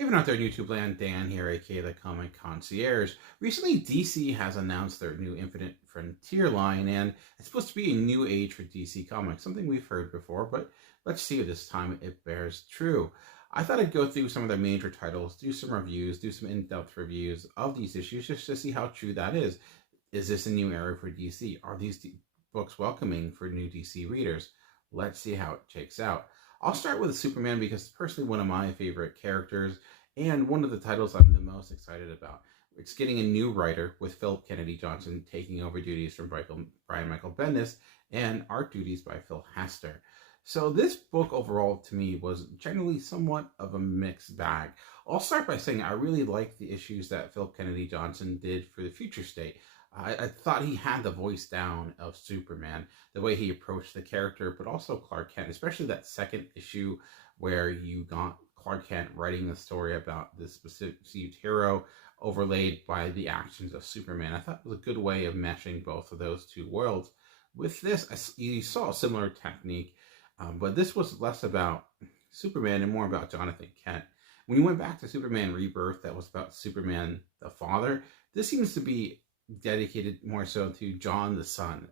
Even out there in YouTube land, Dan here, aka the Comic Concierge. Recently, DC has announced their new Infinite Frontier line, and it's supposed to be a new age for DC Comics, something we've heard before, but let's see if this time it bears true. I thought I'd go through some of their major titles, do some reviews, do some in-depth reviews of these issues, just to see how true that is. Is this a new era for DC? Are these books welcoming for new DC readers? Let's see how it shakes out. I'll start with Superman because it's personally one of my favorite characters and one of the titles I'm the most excited about. It's getting a new writer with Phillip Kennedy Johnson taking over duties from Brian Michael Bendis and art duties by Phil Hester. So this book overall to me was generally somewhat of a mixed bag. I'll start by saying I really like the issues that Philip Kennedy Johnson did for the Future State. I thought he had the voice down of Superman, the way he approached the character, but also Clark Kent, especially that second issue where you got Clark Kent writing the story about this specific hero overlaid by the actions of Superman. I thought it was a good way of meshing both of those two worlds. With this, you saw a similar technique, but this was less about Superman and more about Jonathan Kent. When you went back to Superman Rebirth, that was about Superman the father. This seems to be dedicated more so to John the son,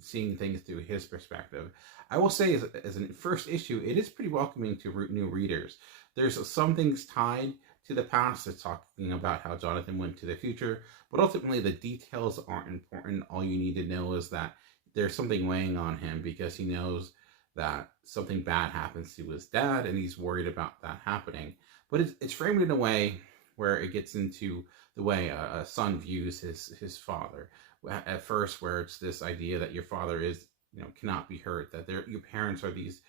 seeing things through his perspective. I will say, as a first issue, it is pretty welcoming to new readers. There's some things tied to the past. It's talking about how Jonathan went to the future, but ultimately the details aren't important. All you need to know is that there's something weighing on him because he knows that something bad happens to his dad and he's worried about that happening. But it's framed in a way where it gets into the way a son views his father. At first, where it's this idea that your father is, cannot be hurt, that your parents are these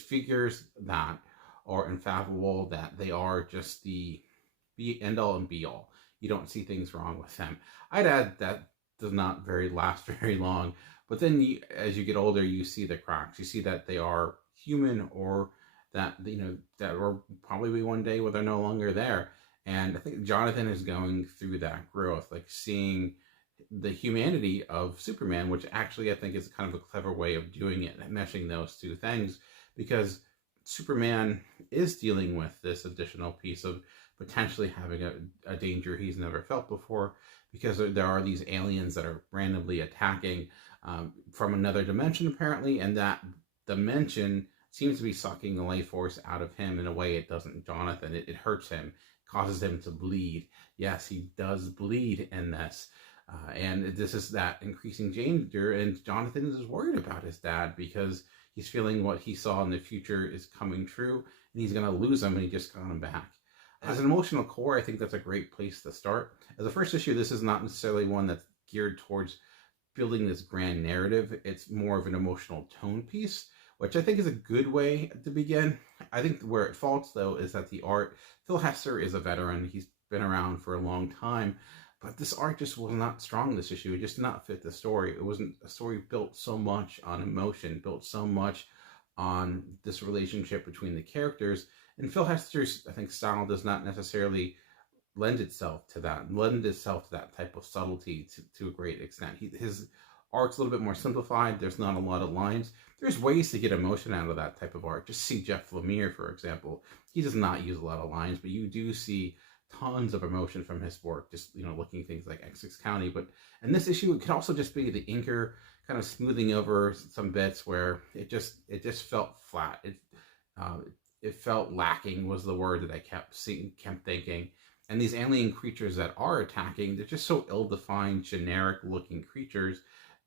figures that are infallible, that they are just the end all and be all. You don't see things wrong with them. I'd add that does not last very long. But then as you get older, you see the cracks. You see that they are human, or that that will probably be one day where they're no longer there. And I think Jonathan is going through that growth, like seeing the humanity of Superman, which actually I think is kind of a clever way of doing it, meshing those two things, because Superman is dealing with this additional piece of potentially having a danger he's never felt before, because there are these aliens that are randomly attacking from another dimension apparently, and that dimension seems to be sucking the life force out of him in a way it doesn't Jonathan. It hurts him, causes him to bleed. Yes, he does bleed in this. And this is that increasing danger, and Jonathan is worried about his dad because he's feeling what he saw in the future is coming true, and he's going to lose him, and he just got him back. As an emotional core, I think that's a great place to start. As a first issue, this is not necessarily one that's geared towards building this grand narrative. It's more of an emotional tone piece, which I think is a good way to begin. I think where it faults, though, is that the art, Phil Hester is a veteran. He's been around for a long time, but this art just was not strong this issue. It just did not fit the story. It wasn't a story built so much on emotion, built so much on this relationship between the characters. And Phil Hester's, I think, style does not necessarily lend itself to that type of subtlety to a great extent. His art's a little bit more simplified. There's not a lot of lines. There's ways to get emotion out of that type of art. Just see Jeff Lemire, for example. He does not use a lot of lines, but you do see tons of emotion from his work, just looking at things like Essex County. But in this issue, it could also just be the inker kind of smoothing over some bits where it just felt flat. It felt lacking was the word that I kept thinking. And these alien creatures that are attacking, they're just so ill-defined, generic-looking creatures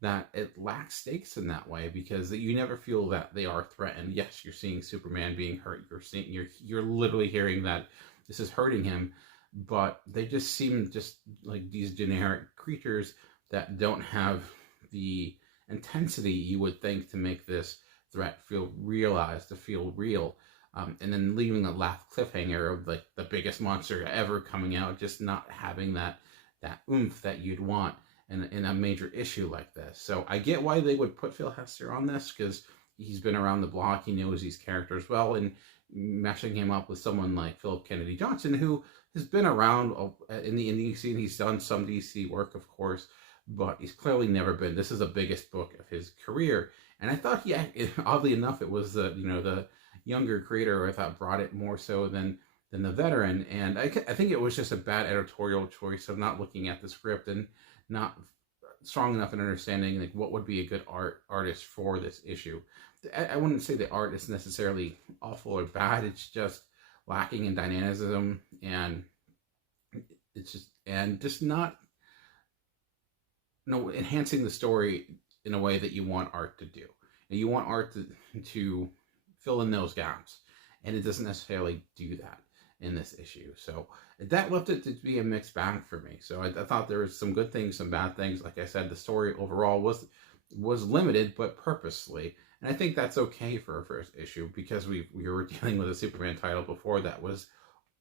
that it lacks stakes in that way, because you never feel that they are threatened. Yes, you're seeing Superman being hurt. You're literally hearing that this is hurting him, but they just seem just like these generic creatures that don't have the intensity you would think to make this threat feel realized, to feel real. And then leaving a laugh cliffhanger of like the biggest monster ever coming out, just not having that oomph that you'd want in a major issue like this. So I get why they would put Phil Hester on this, because he's been around the block, he knows these characters well, and meshing him up with someone like Philip Kennedy Johnson, who has been around in the indie scene. He's done some DC work, of course, but he's clearly never been. This is the biggest book of his career, and I thought oddly enough, it was the younger creator, I thought, brought it more so than than the veteran. And I think it was just a bad editorial choice of not looking at the script and not strong enough in understanding like what would be a good artist for this issue. I wouldn't say the art is necessarily awful or bad. It's just lacking in dynamism, and it's just not enhancing the story in a way that you want art to do. And you want art to fill in those gaps, and it doesn't necessarily do that in this issue. So that left it to be a mixed bag for me. So I thought there was some good things, some bad things. Like I said, the story overall was limited, but purposely. And I think that's okay for a first issue, because we were dealing with a Superman title before that was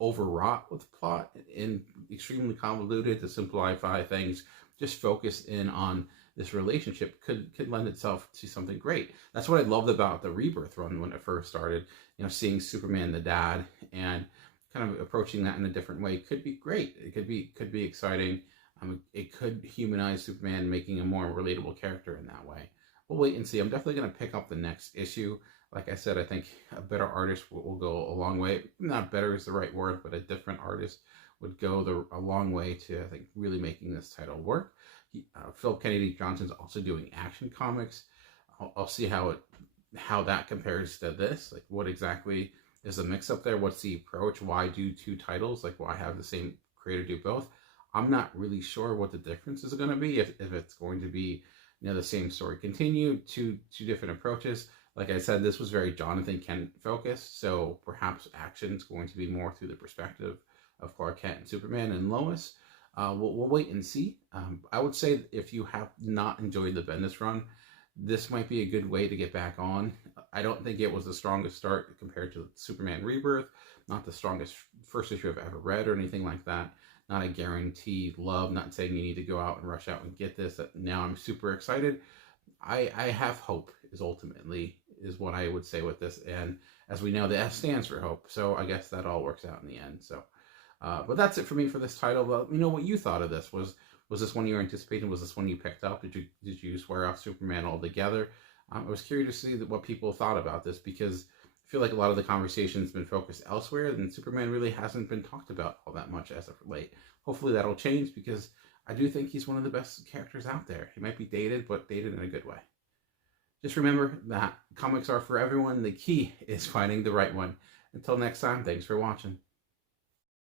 overwrought with plot and extremely convoluted. To simplify things, just focus in on this relationship could lend itself to something great. That's what I loved about the Rebirth run when it first started. Seeing Superman the dad and kind of approaching that in a different way could be great. It could be exciting. It could humanize Superman, making a more relatable character in that way. We'll wait and see. I'm definitely going to pick up the next issue. Like I said, I think a better artist will go a long way. Not better is the right word, but a different artist would go a long way to, I think, really making this title work. Phillip Kennedy Johnson's also doing Action Comics. I'll see how that compares to this. Like, what exactly is the mix up there? What's the approach? Why do two titles? Like, why have the same creator do both? I'm not really sure what the difference is going to be. If it's going to be, the same story continue, two different approaches. Like I said, this was very Jonathan Kent focused, so perhaps action's going to be more through the perspective of Clark Kent and Superman and Lois. We'll wait and see. I would say if you have not enjoyed the Bendis run, this might be a good way to get back on. I don't think it was the strongest start compared to Superman Rebirth, not the strongest first issue I've ever read or anything like that. Not a guaranteed love, not saying you need to go out and rush out and get this. Now I'm super excited. I have hope is what I would say with this. And as we know, the S stands for hope. So I guess that all works out in the end. So, but that's it for me for this title. Let me know what you thought of this. Was this one you were anticipating? Was this one you picked up? Did you swear off Superman altogether? I was curious to see what people thought about this, because I feel like a lot of the conversation has been focused elsewhere, and Superman really hasn't been talked about all that much as of late. Hopefully that'll change, because I do think he's one of the best characters out there. He might be dated, but dated in a good way. Just remember that comics are for everyone. The key is finding the right one. Until next time, thanks for watching.